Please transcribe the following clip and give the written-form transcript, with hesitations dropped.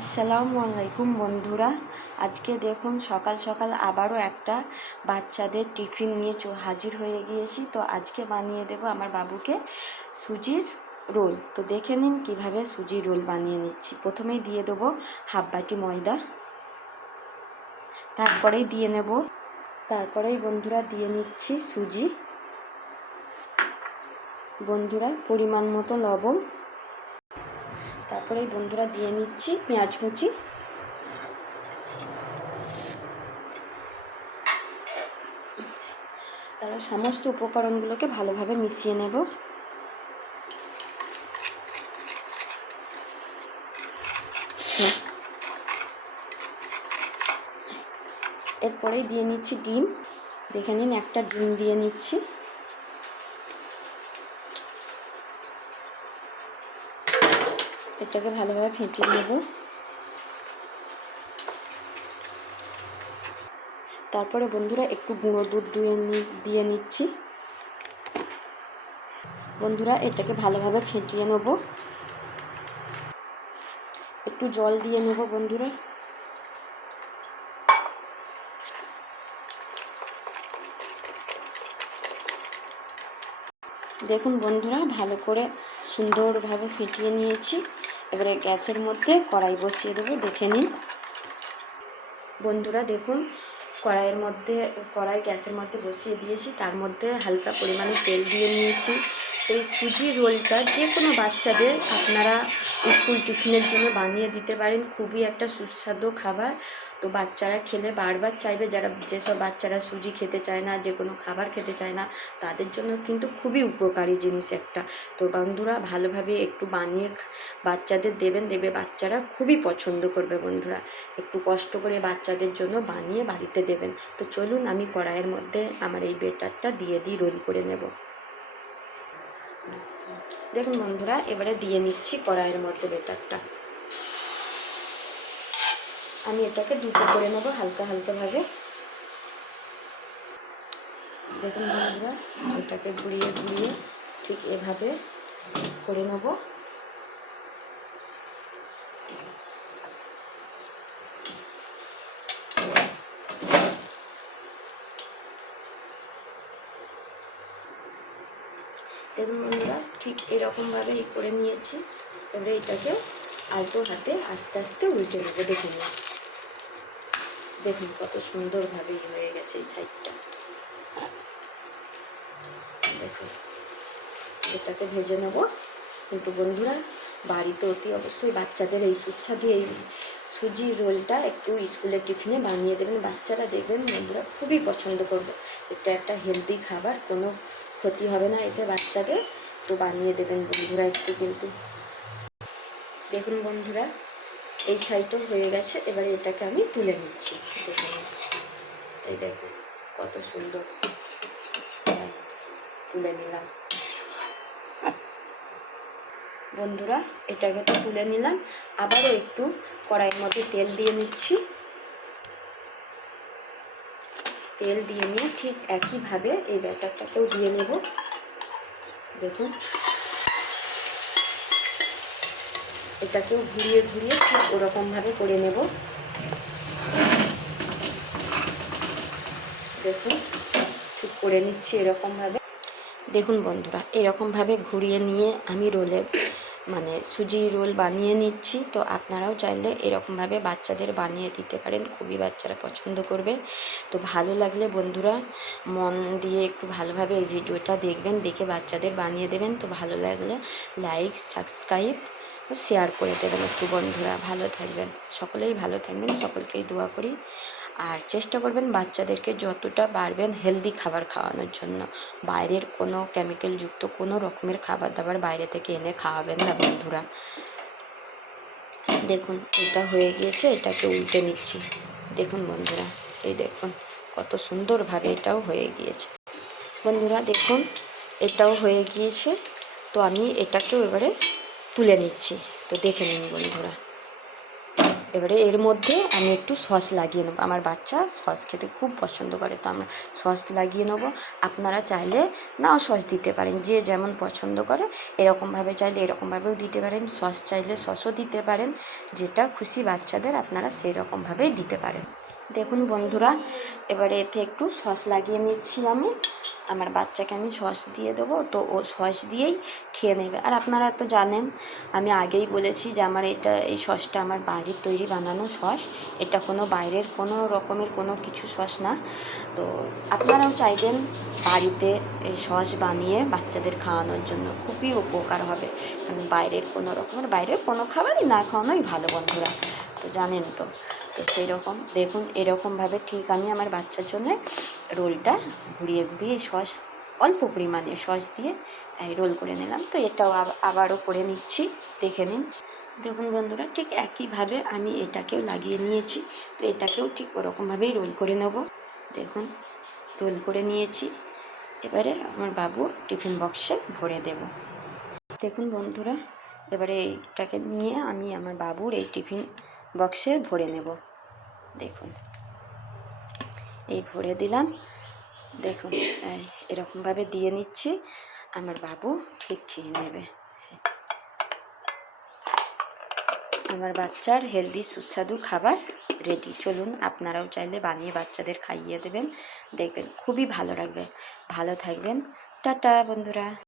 আসসালামু আলাইকুম বন্ধুরা, আজকে দেখুন সকাল সকাল আবারও একটা বাচ্চাদের টিফিন নিয়ে হাজির হয়ে গিয়েছি। তো আজকে বানিয়ে দেব আমার বাবুকে সুজির রোল। তো দেখে নিন কিভাবে সুজির রোল বানিয়ে নিচ্ছি। প্রথমেই দিয়ে দেবো হাফ বাটি ময়দা, তারপরেই বন্ধুরা দিয়ে নিচ্ছি সুজি, বন্ধুরা পরিমাণ মতো লবণ, তারপরেই বন্ধুরা দিয়ে নিচ্ছি পেঁয়াজ কুচি, তারা সমস্ত উপকরণগুলোকে ভালোভাবে মিশিয়ে নেব। এরপরেই দিয়ে নিচ্ছি ডিম, দেখে নিন একটা ডিম দিয়ে নিচ্ছি। এটাকে ভালোভাবে ফেটিয়ে নেব। তারপরে বন্ধুরা একটু গুঁড়ো দুধ দিয়ে নিচ্ছি। বন্ধুরা এটাকে ভালোভাবে ফেটিয়ে নেব। একটু জল দিয়ে নেব বন্ধুরা। দেখুন বন্ধুরা ভালো করে সুন্দরভাবে ফেটিয়ে নিয়েছি। এবারে গ্যাসের মধ্যে কড়াই বসিয়ে দেবো, দেখে নিন। বন্ধুরা দেখুন কড়াই গ্যাসের মধ্যে বসিয়ে দিয়েছি, তার মধ্যে হালকা পরিমাণে তেল দিয়ে নিয়েছি। এই সুজি রোলটা যে কোনো বাচ্চাদের আপনারা স্কুল টিফিনের জন্য বানিয়ে দিতে পারেন। খুবই একটা সুস্বাদু খাবার। তো বাচ্চারা খেলে বারবার চাইবে। যেসব বাচ্চারা সুজি খেতে চায় না, যে কোনো খাবার খেতে চায় না, তাদের জন্য কিন্তু খুবই উপকারী জিনিস একটা। তো বন্ধুরা ভালোভাবে একটু বানিয়ে বাচ্চাদের দেবেন, দেখবে বাচ্চারা খুবই পছন্দ করবে। বন্ধুরা একটু কষ্ট করে বাচ্চাদের জন্য বানিয়ে বাড়িতে দেবেন। তো চলুন আমি কড়াইয়ের মধ্যে আমার এই বেটারটা দিয়ে রোল করে নেব। দেখুন বন্ধুরা এবারে দিয়ে নিচ্ছি কড়াইয়ের মধ্যে বেটারটা। আমি এটাকে দুটো করে নেব হালকা হালকাভাবে। দেখুন বন্ধুরা এটাকে ঘুরিয়ে ঘুরিয়ে ঠিক এভাবে করে নেব। দেখুন বন্ধুরা ঠিক এরকমভাবে করে নিয়েছি। এবারে এটাকে আলতো হাতে আস্তে আস্তে উল্টে নেব। দেখুন কত সুন্দরভাবে হয়ে গেছে এই সাইডটা। দেখুন এটাকে ভেজে নেব। কিন্তু বন্ধুরা বাড়িতে অতি অবশ্যই বাচ্চাদের এই সুস্বাদু এই সুজি রোলটা একটু স্কুলের টিফিনে বানিয়ে দেবেন। বাচ্চারা দেখবেন বন্ধুরা খুবই পছন্দ করবে। এটা একটা হেলদি খাবার, কোনো ক্ষতি হবে না এতে বাচ্চাদের। তো বানিয়ে দেবেন বন্ধুরা একটু। কিন্তু দেখুন বন্ধুরা এই সাইডও হয়ে গেছে। এবারে এটাকে আমি তুলে নিচ্ছি। দেখুন এই দেখুন কত সুন্দর তুলে নিলাম। বন্ধুরা এটাকে তো তুলে নিলাম। আবারও একটু কড়াইয়ের মধ্যে তেল দিয়ে নিচ্ছি। তেল দিয়ে নিয়ে ঠিক একইভাবে এই ব্যাটারটাকেও দিয়ে নেব। দেখুন এটাকেও ঘুরিয়ে ঘুরিয়ে ঠিক ওরকমভাবে করে নেব। দেখুন ঠিক করে নিচ্ছি এরকমভাবে। দেখুন বন্ধুরা এরকমভাবে ঘুরিয়ে নিয়ে আমি সুজি রোল বানিয়ে নিচ্ছি। তো আপনারাও চাইলে এরকমভাবে বাচ্চাদের বানিয়ে দিতে পারেন, খুবই বাচ্চারা পছন্দ করবে। তো ভালো লাগলে বন্ধুরা মন দিয়ে একটু ভালোভাবে এই ভিডিওটা দেখবেন, দেখে বাচ্চাদের বানিয়ে দেবেন। তো ভালো লাগলে লাইক, সাবস্ক্রাইব, শেয়ার করে দেবেন একটু। বন্ধুরা ভালো থাকবেন, সকলেই ভালো থাকবেন, সকলকেই দোয়া করি। আর চেষ্টা করবেন বাচ্চাদেরকে যতটা পারবেন হেলদি খাবার খাওয়ানোর জন্য। বাইরের কোনো কেমিক্যালযুক্ত কোনো রকমের খাবার দাবার বাইরে থেকে এনে খাওয়াবেন না বন্ধুরা। দেখুন এটা হয়ে গিয়েছে, এটাকে উল্টে নিচ্ছি। দেখুন বন্ধুরা এই দেখুন কত সুন্দরভাবে এটাও হয়ে গিয়েছে। বন্ধুরা দেখুন এটাও হয়ে গিয়েছে। তো আমি এটাকেও এবারে তুলে নিচ্ছি। তো দেখে নিন বন্ধুরা এবারে এর মধ্যে আমি একটু সস লাগিয়ে নেবো, আমার বাচ্চা সস খেতে খুব পছন্দ করে, তো আমরা সস লাগিয়ে নেবো। আপনারা চাইলে নাও সস দিতে পারেন, যে যেমন পছন্দ করে, এরকমভাবে চাইলে এরকমভাবেও দিতে পারেন, সস চাইলে সসও দিতে পারেন, যেটা খুশি বাচ্চাদের আপনারা সেই রকমভাবেই দিতে পারেন। দেখুন বন্ধুরা, এবারে এতে একটু সস লাগিয়ে নিচ্ছি আমি, আমার বাচ্চাকে আমি সস দিয়ে দেবো, তো ও সস দিয়েই খেয়ে নেবে। আর আপনারা তো জানেন, আমি আগেই বলেছি যে আমার এই সসটা আমার বাড়ির তৈরি বানানো সস, এটা কোনো বাইরের কোনো রকমের কোনো কিছু সস না। তো আপনারাও চাইবেন বাড়িতে এই সস বানিয়ে বাচ্চাদের খাওয়ানোর জন্য, খুবই উপকার হবে, কারণ বাইরের কোনো খাবারই না খাওয়ানোই ভালো বন্ধুরা, তো জানেন তো। তো সেই রকম দেখুন, এরকমভাবে ঠিক আমি আমার বাচ্চার জন্য রোলটা ঘুরিয়ে ঘুরিয়ে সস, অল্প পরিমাণে সস দিয়ে রোল করে নিলাম। তো এটাও আবারও করে নিচ্ছি, দেখে নিন। দেখুন বন্ধুরা, ঠিক একইভাবে আমি এটাকেও লাগিয়ে নিয়েছি, তো এটাকেও ঠিক ওরকমভাবেই রোল করে নেব। দেখুন, রোল করে নিয়েছি, এবারে আমার বাবুর টিফিন বক্সে ভরে দেব। দেখুন বন্ধুরা, এবারে এইটাকে নিয়ে আমি আমার বাবুর এই টিফিন বক্সে ভরে নেব। দেখুন, এই ভরে দিলাম। দেখুন, এরকমভাবে দিয়ে নিচ্ছি, আমার বাবু ঠিক খেয়ে নেবে। আমার বাচ্চার হেলদি সুস্বাদু খাবার রেডি। চলুন, আপনারাও চাইলে বানিয়ে বাচ্চাদের খাইয়ে দেবেন, দেখবেন খুবই ভালো লাগবে। ভালো থাকবেন, টাটা বন্ধুরা।